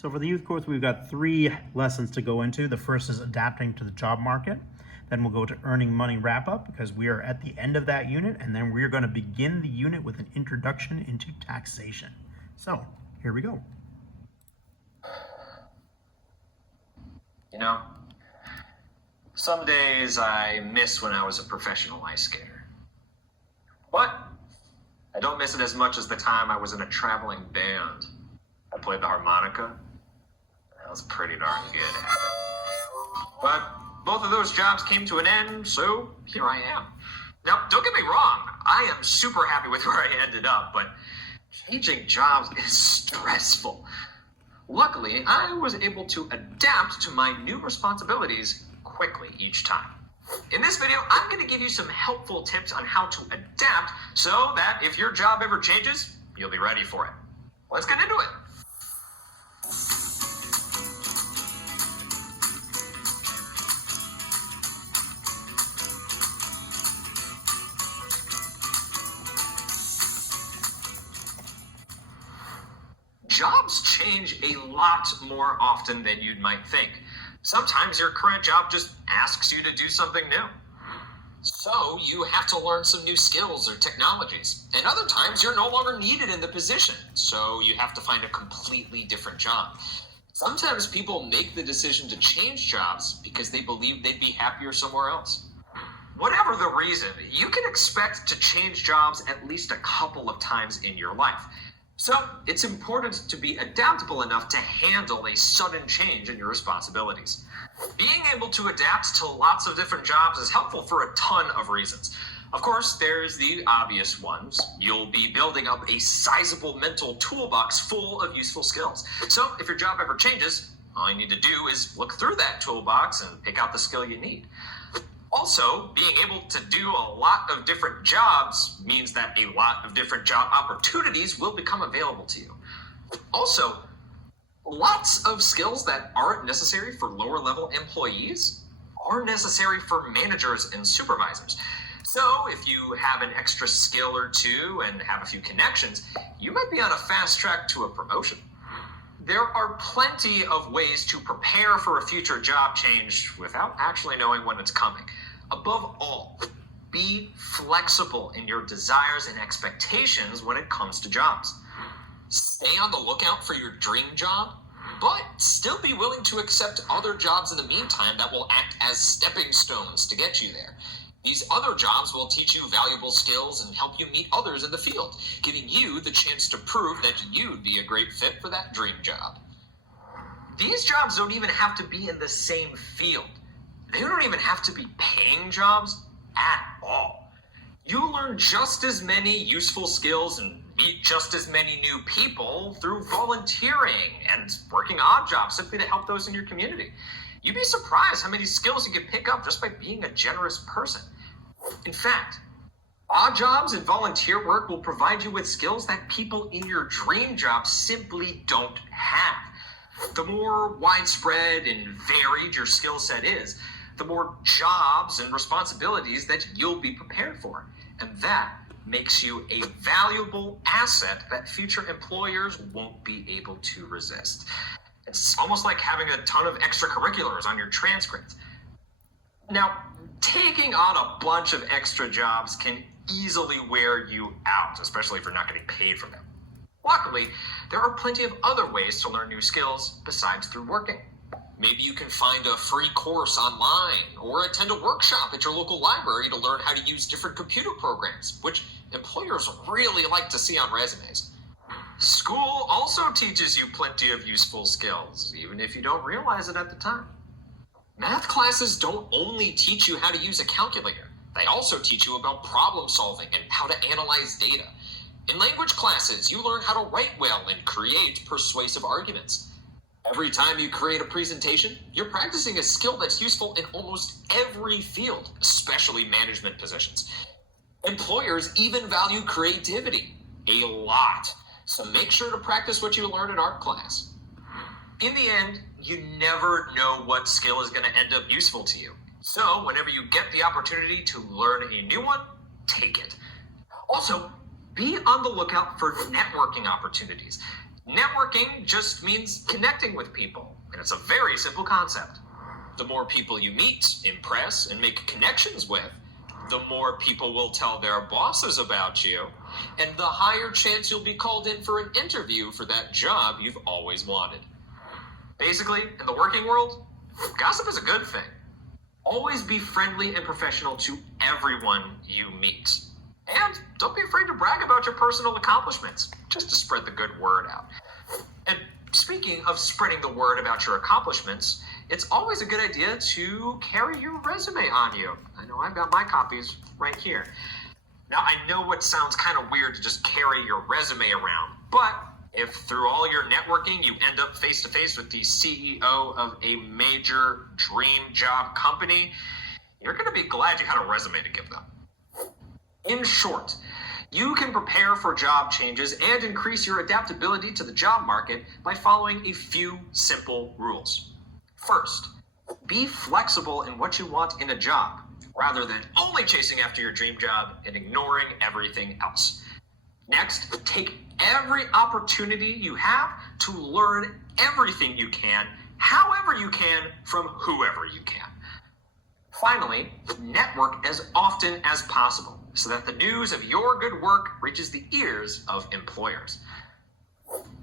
So for the youth course, we've got 3 lessons to go into. The first is adapting to the job market. Then we'll go to earning money wrap up because we are at the end of that unit, and then we're going to begin the unit with an introduction into taxation. So here we go. You know, some days I miss when I was a professional ice skater. But I don't miss it as much as the time I was in a traveling band. I played the harmonica. That was pretty darn good at it. But both of those jobs came to an end, so here I am. Now, don't get me wrong, I am super happy with where I ended up, but changing jobs is stressful. Luckily, I was able to adapt to my new responsibilities quickly each time. In this video, I'm going to give you some helpful tips on how to adapt so that if your job ever changes, you'll be ready for it. Let's get into it. Jobs change a lot more often than you might think. Sometimes your current job just asks you to do something new. So you have to learn some new skills or technologies. And other times you're no longer needed in the position. So you have to find a completely different job. Sometimes people make the decision to change jobs because they believe they'd be happier somewhere else. Whatever the reason, you can expect to change jobs at least a couple of times in your life. So it's important to be adaptable enough to handle a sudden change in your responsibilities. Being able to adapt to lots of different jobs is helpful for a ton of reasons. Of course, there's the obvious ones. You'll be building up a sizable mental toolbox full of useful skills. So if your job ever changes, all you need to do is look through that toolbox and pick out the skill you need. Also, being able to do a lot of different jobs means that a lot of different job opportunities will become available to you. Also, lots of skills that aren't necessary for lower level employees are necessary for managers and supervisors. So if you have an extra skill or two and have a few connections, you might be on a fast track to a promotion. There are plenty of ways to prepare for a future job change without actually knowing when it's coming. Above all, be flexible in your desires and expectations when it comes to jobs. Stay on the lookout for your dream job, but still be willing to accept other jobs in the meantime that will act as stepping stones to get you there. These other jobs will teach you valuable skills and help you meet others in the field, giving you the chance to prove that you'd be a great fit for that dream job. These jobs don't even have to be in the same field. They don't even have to be paying jobs at all. You learn just as many useful skills and meet just as many new people through volunteering and working odd jobs simply to help those in your community. You'd be surprised how many skills you can pick up just by being a generous person. In fact, odd jobs and volunteer work will provide you with skills that people in your dream job simply don't have. The more widespread and varied your skill set is, the more jobs and responsibilities that you'll be prepared for. And that makes you a valuable asset that future employers won't be able to resist. It's almost like having a ton of extracurriculars on your transcript. Now, taking on a bunch of extra jobs can easily wear you out, especially if you're not getting paid for them. Luckily, there are plenty of other ways to learn new skills besides through working. Maybe you can find a free course online or attend a workshop at your local library to learn how to use different computer programs, which employers really like to see on resumes. School also teaches you plenty of useful skills, even if you don't realize it at the time. Math classes don't only teach you how to use a calculator. They also teach you about problem solving and how to analyze data. In language classes, you learn how to write well and create persuasive arguments. Every time you create a presentation, you're practicing a skill that's useful in almost every field, especially management positions. Employers even value creativity a lot. So make sure to practice what you learn in art class. In the end, you never know what skill is going to end up useful to you. So whenever you get the opportunity to learn a new one, take it. Also, be on the lookout for networking opportunities. Networking just means connecting with people, and it's a very simple concept. The more people you meet, impress, and make connections with, the more people will tell their bosses about you, and the higher chance you'll be called in for an interview for that job you've always wanted. Basically, in the working world, gossip is a good thing. Always be friendly and professional to everyone you meet. And don't be afraid to brag about your personal accomplishments, just to spread the good word out. And speaking of spreading the word about your accomplishments, it's always a good idea to carry your resume on you. I know I've got my copies right here. Now, I know what sounds kind of weird to just carry your resume around, but if through all your networking you end up face to face with the CEO of a major dream job company, you're going to be glad you had a resume to give them. In short, you can prepare for job changes and increase your adaptability to the job market by following a few simple rules. First, be flexible in what you want in a job, rather than only chasing after your dream job and ignoring everything else. Next, take every opportunity you have to learn everything you can, however you can, from whoever you can. Finally, network as often as possible so that the news of your good work reaches the ears of employers.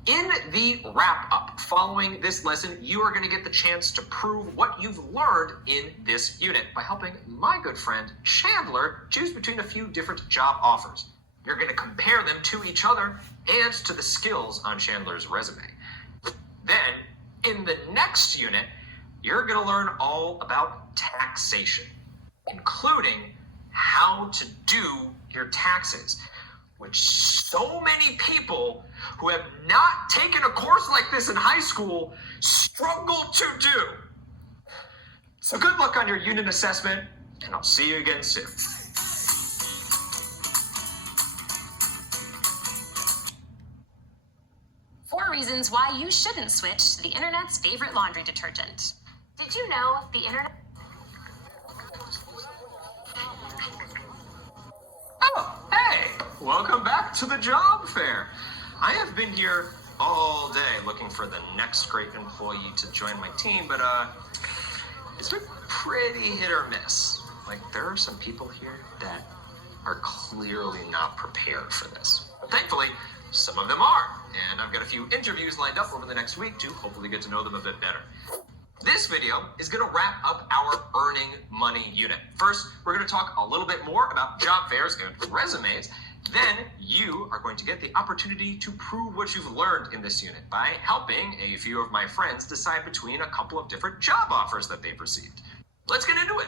In the wrap-up following this lesson, you are going to get the chance to prove what you've learned in this unit by helping my good friend Chandler choose between a few different job offers. You're going to compare them to each other and to the skills on Chandler's resume. Then, in the next unit, you're going to learn all about taxation, including how to do your taxes, which so many people who have not taken a course like this in high school struggle to do. So good luck on your unit assessment, and I'll see you again soon. 4 reasons why you shouldn't switch to the internet's favorite laundry detergent. Did you know the internet... Oh, hey! Welcome back to the job fair. I have been here all day looking for the next great employee to join my team, but it's been pretty hit or miss. Like, there are some people here that are clearly not prepared for this. But thankfully, some of them are, and I've got a few interviews lined up over the next week to hopefully get to know them a bit better. This video is going to wrap up our earning money unit. First, we're going to talk a little bit more about job fairs and resumes. Then you are going to get the opportunity to prove what you've learned in this unit by helping a few of my friends decide between a couple of different job offers that they've received. Let's get into it.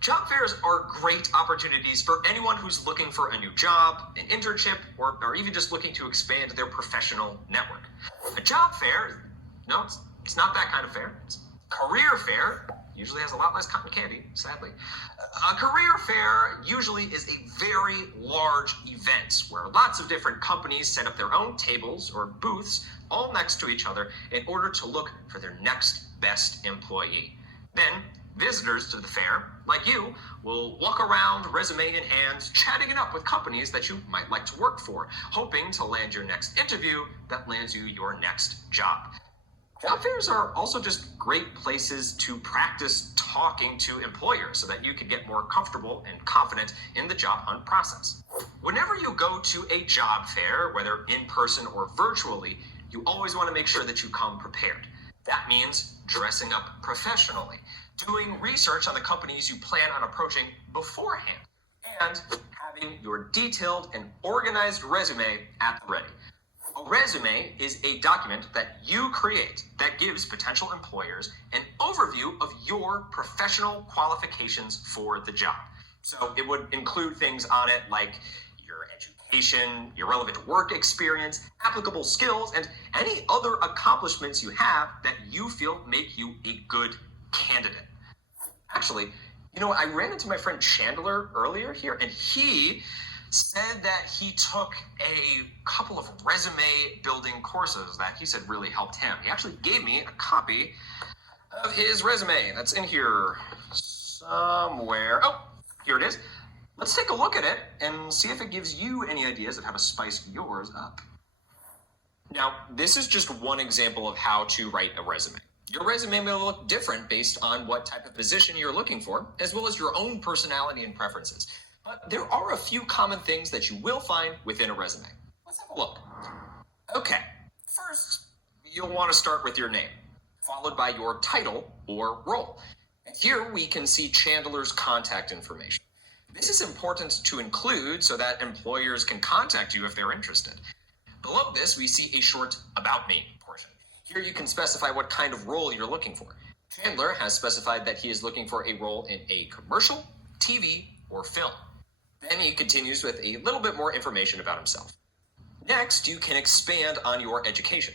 Job fairs are great opportunities for anyone who's looking for a new job, an internship, or even just looking to expand their professional network. A job fair, no, it's not that kind of fair. It's a career fair. Usually has a lot less cotton candy, sadly. A career fair usually is a very large event where lots of different companies set up their own tables or booths all next to each other in order to look for their next best employee. Then, visitors to the fair, like you, will walk around, resume in hand, chatting it up with companies that you might like to work for, hoping to land your next interview that lands you your next job. Job fairs are also just great places to practice talking to employers so that you can get more comfortable and confident in the job hunt process. Whenever you go to a job fair, whether in person or virtually, you always want to make sure that you come prepared. That means dressing up professionally, doing research on the companies you plan on approaching beforehand, and having your detailed and organized resume at the ready. A resume is a document that you create that gives potential employers an overview of your professional qualifications for the job. So it would include things on it like your education, your relevant work experience, applicable skills, and any other accomplishments you have that you feel make you a good candidate. Actually, I ran into my friend Chandler earlier here, and he said that he took a couple of resume building courses that he said really helped him. He actually gave me a copy of his resume that's in here somewhere. Oh, here it is. Let's take a look at it and see if it gives you any ideas of how to spice yours up. Now, this is just one example of how to write a resume. Your resume may look different based on what type of position you're looking for, as well as your own personality and preferences. But there are a few common things that you will find within a resume. Let's have a look. Okay, first, you'll want to start with your name, followed by your title or role. And here we can see Chandler's contact information. This is important to include so that employers can contact you if they're interested. Below this, we see a short About Me portion. Here you can specify what kind of role you're looking for. Chandler has specified that he is looking for a role in a commercial, TV, or film. Then he continues with a little bit more information about himself. Next, you can expand on your education.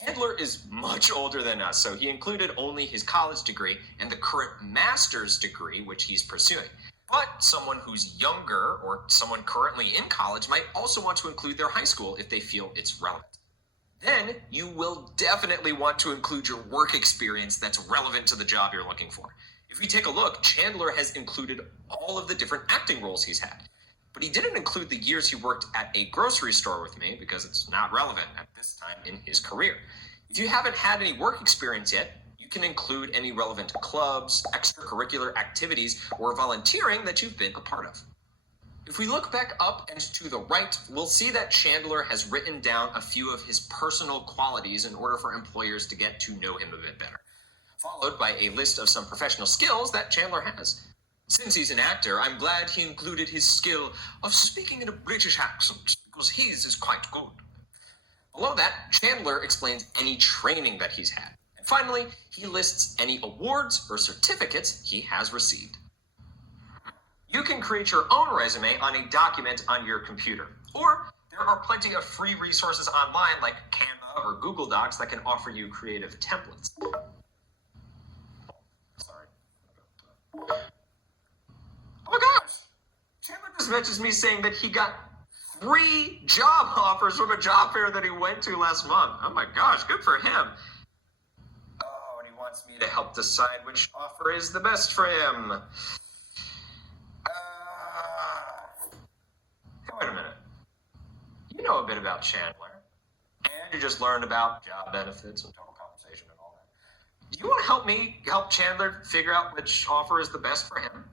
Chandler is much older than us, so he included only his college degree and the current master's degree which he's pursuing. But someone who's younger or someone currently in college might also want to include their high school if they feel it's relevant. Then you will definitely want to include your work experience that's relevant to the job you're looking for. If we take a look, Chandler has included all of the different acting roles he's had. But he didn't include the years he worked at a grocery store with me because it's not relevant at this time in his career. If you haven't had any work experience yet, you can include any relevant clubs, extracurricular activities, or volunteering that you've been a part of. If we look back up and to the right, we'll see that Chandler has written down a few of his personal qualities in order for employers to get to know him a bit better, followed by a list of some professional skills that Chandler has. Since he's an actor, I'm glad he included his skill of speaking in a British accent, because his is quite good. Below that, Chandler explains any training that he's had. And finally, he lists any awards or certificates he has received. You can create your own resume on a document on your computer, or there are plenty of free resources online like Canva or Google Docs that can offer you creative templates. Sorry. Oh my gosh! Chandler just messaged me saying that he got 3 job offers from a job fair that he went to last month. Oh my gosh, good for him. Oh, and he wants me to help decide which offer is the best for him. Wait a minute. You know a bit about Chandler, and you just learned about job benefits and total compensation and all that. Do you want to help Chandler figure out which offer is the best for him?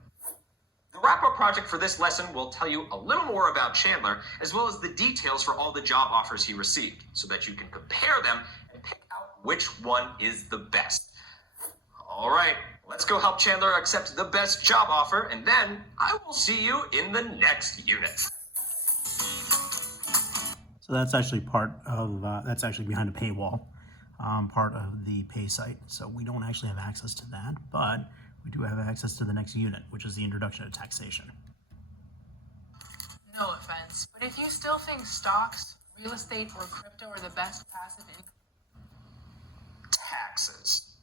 The wrap-up project for this lesson will tell you a little more about Chandler, as well as the details for all the job offers he received, so that you can compare them and pick out which one is the best. All right, let's go help Chandler accept the best job offer, and then I will see you in the next unit. So that's actually part of, that's actually behind a paywall, part of the pay site. So we don't actually have access to that, but we do have access to the next unit, which is the introduction to taxation. No offense, but if you still think stocks, real estate, or crypto are the best passive income... Taxes.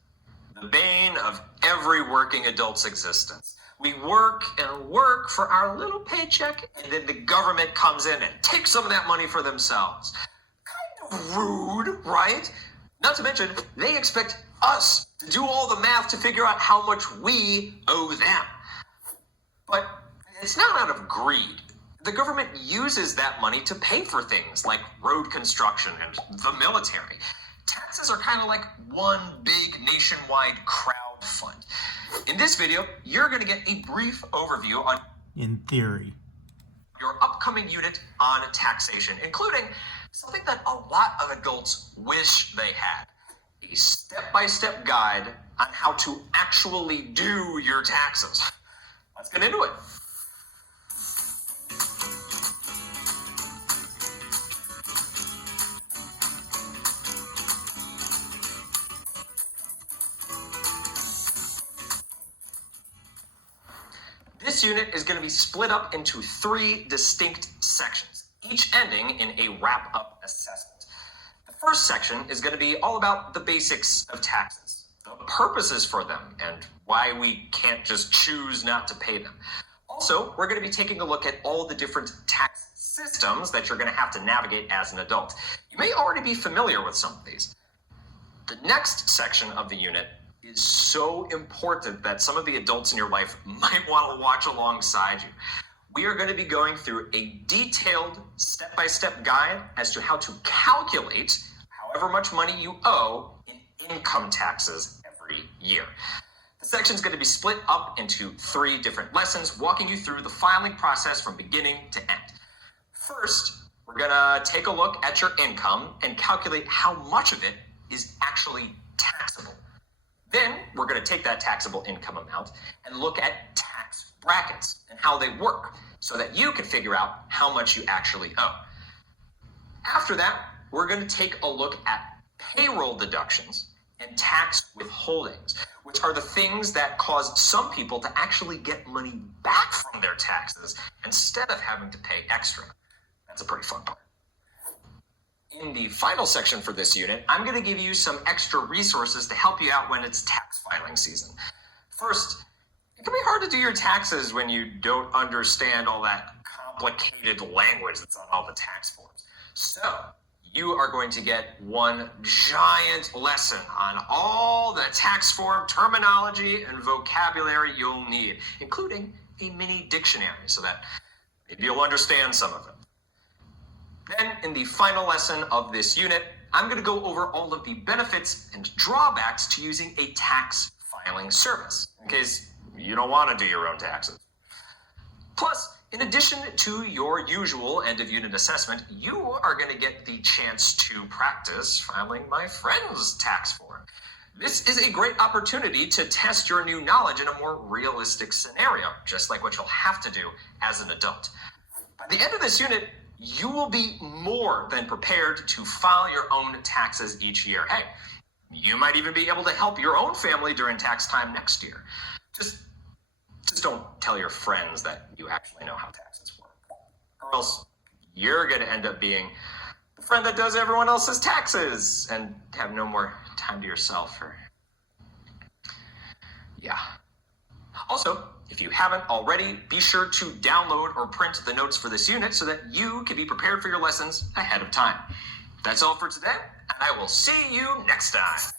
The bane of every working adult's existence. We work and work for our little paycheck, and then the government comes in and takes some of that money for themselves. Kind of rude, right? Not to mention, they expect us to do all the math to figure out how much we owe them. But it's not out of greed. The government uses that money to pay for things like road construction and the military. Taxes are kind of like one big nationwide crowd fund. In this video, you're going to get a brief overview on, In theory. your upcoming unit on taxation, including something that a lot of adults wish they had. A step-by-step guide on how to actually do your taxes. Let's get into it. This unit is going to be split up into 3 distinct sections, each ending in a wrap-up assessment. The first section is going to be all about the basics of taxes, the purposes for them, and why we can't just choose not to pay them. Also, we're going to be taking a look at all the different tax systems that you're going to have to navigate as an adult. You may already be familiar with some of these. The next section of the unit is so important that some of the adults in your life might want to watch alongside you. We are going to be going through a detailed step-by-step guide as to how to calculate however much money you owe in income taxes every year. The section is going to be split up into 3 different lessons, walking you through the filing process from beginning to end. First, we're going to take a look at your income and calculate how much of it is actually taxable. Then we're going to take that taxable income amount and look at tax brackets and how they work so that you can figure out how much you actually owe. After that, we're going to take a look at payroll deductions and tax withholdings, which are the things that cause some people to actually get money back from their taxes instead of having to pay extra. That's a pretty fun part. In the final section for this unit, I'm going to give you some extra resources to help you out when it's tax filing season. First, it can be hard to do your taxes when you don't understand all that complicated language that's on all the tax forms. So, you are going to get one giant lesson on all the tax form terminology and vocabulary you'll need, including a mini dictionary so that maybe you'll understand some of it. Then, in the final lesson of this unit, I'm going to go over all of the benefits and drawbacks to using a tax filing service, in case you don't want to do your own taxes. Plus, in addition to your usual end-of-unit assessment, you are going to get the chance to practice filing my friend's tax form. This is a great opportunity to test your new knowledge in a more realistic scenario, just like what you'll have to do as an adult. By the end of this unit, you will be more than prepared to file your own taxes each year. Hey, you might even be able to help your own family during tax time next year. Just don't tell your friends that you actually know how taxes work, or else you're going to end up being the friend that does everyone else's taxes and have no more time to yourself. Yeah. Also, if you haven't already, be sure to download or print the notes for this unit so that you can be prepared for your lessons ahead of time. That's all for today, and I will see you next time.